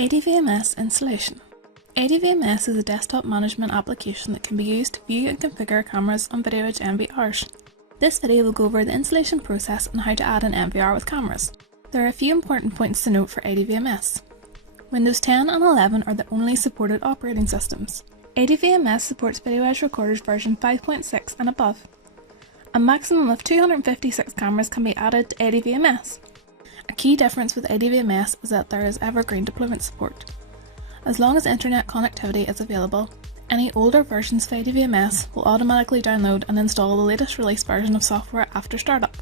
AD VMS Installation. AD VMS is a desktop management application that can be used to view and configure cameras on video edge NVRs. This video will go over the installation process and how to add an NVR with cameras. There are a few important points to note for AD VMS. Windows 10 and 11 are the only supported operating systems. AD VMS supports video edge recorders version 5.6 and above. A maximum of 256 cameras can be added to AD VMS. A key difference with AD VMS is that there is evergreen deployment support. As long as internet connectivity is available, any older versions of AD VMS will automatically download and install the latest release version of software after startup.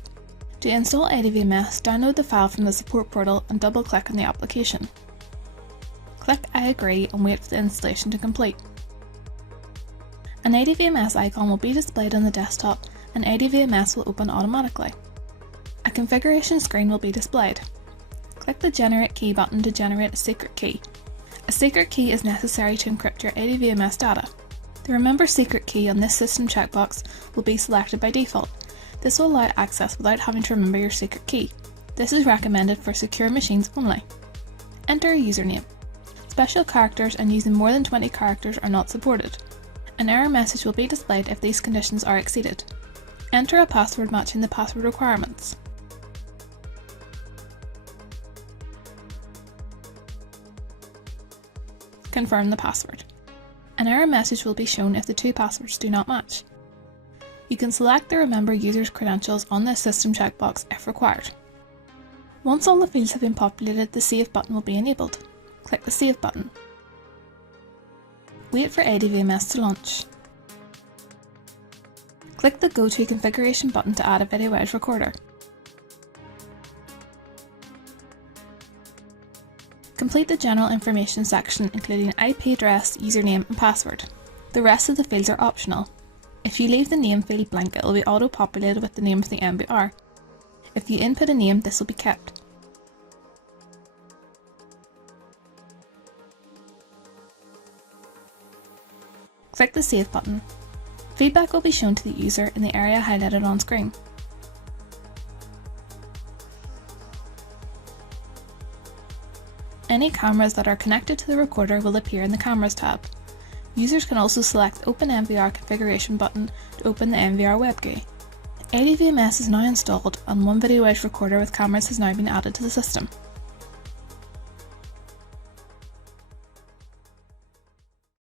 To install AD VMS, download the file from the support portal and double-click on the application. Click I agree and wait for the installation to complete. An AD VMS icon will be displayed on the desktop and AD VMS will open automatically. A configuration screen will be displayed. Click the Generate Key button to generate a secret key. A secret key is necessary to encrypt your AD VMS data. The Remember Secret Key on this system checkbox will be selected by default. This will allow access without having to remember your secret key. This is recommended for secure machines only. Enter a username. Special characters and using more than 20 characters are not supported. An error message will be displayed if these conditions are exceeded. Enter a password matching the password requirements. Confirm the password. An error message will be shown if the two passwords do not match. You can select the Remember User's Credentials on this system checkbox if required. Once all the fields have been populated, the Save button will be enabled. Click the Save button. Wait for AD VMS to launch. Click the Go to Configuration button to add a video edge recorder. Complete the general information section including IP address, username and password. The rest of the fields are optional. If you leave the name field blank, it will be auto-populated with the name of the NVR. If you input a name, this will be kept. Click the Save button. Feedback will be shown to the user in the area highlighted on screen. Any cameras that are connected to the recorder will appear in the Cameras tab. Users can also select the Open NVR Configuration button to open the NVR web GUI. AD VMS is now installed and one video edge recorder with cameras has now been added to the system.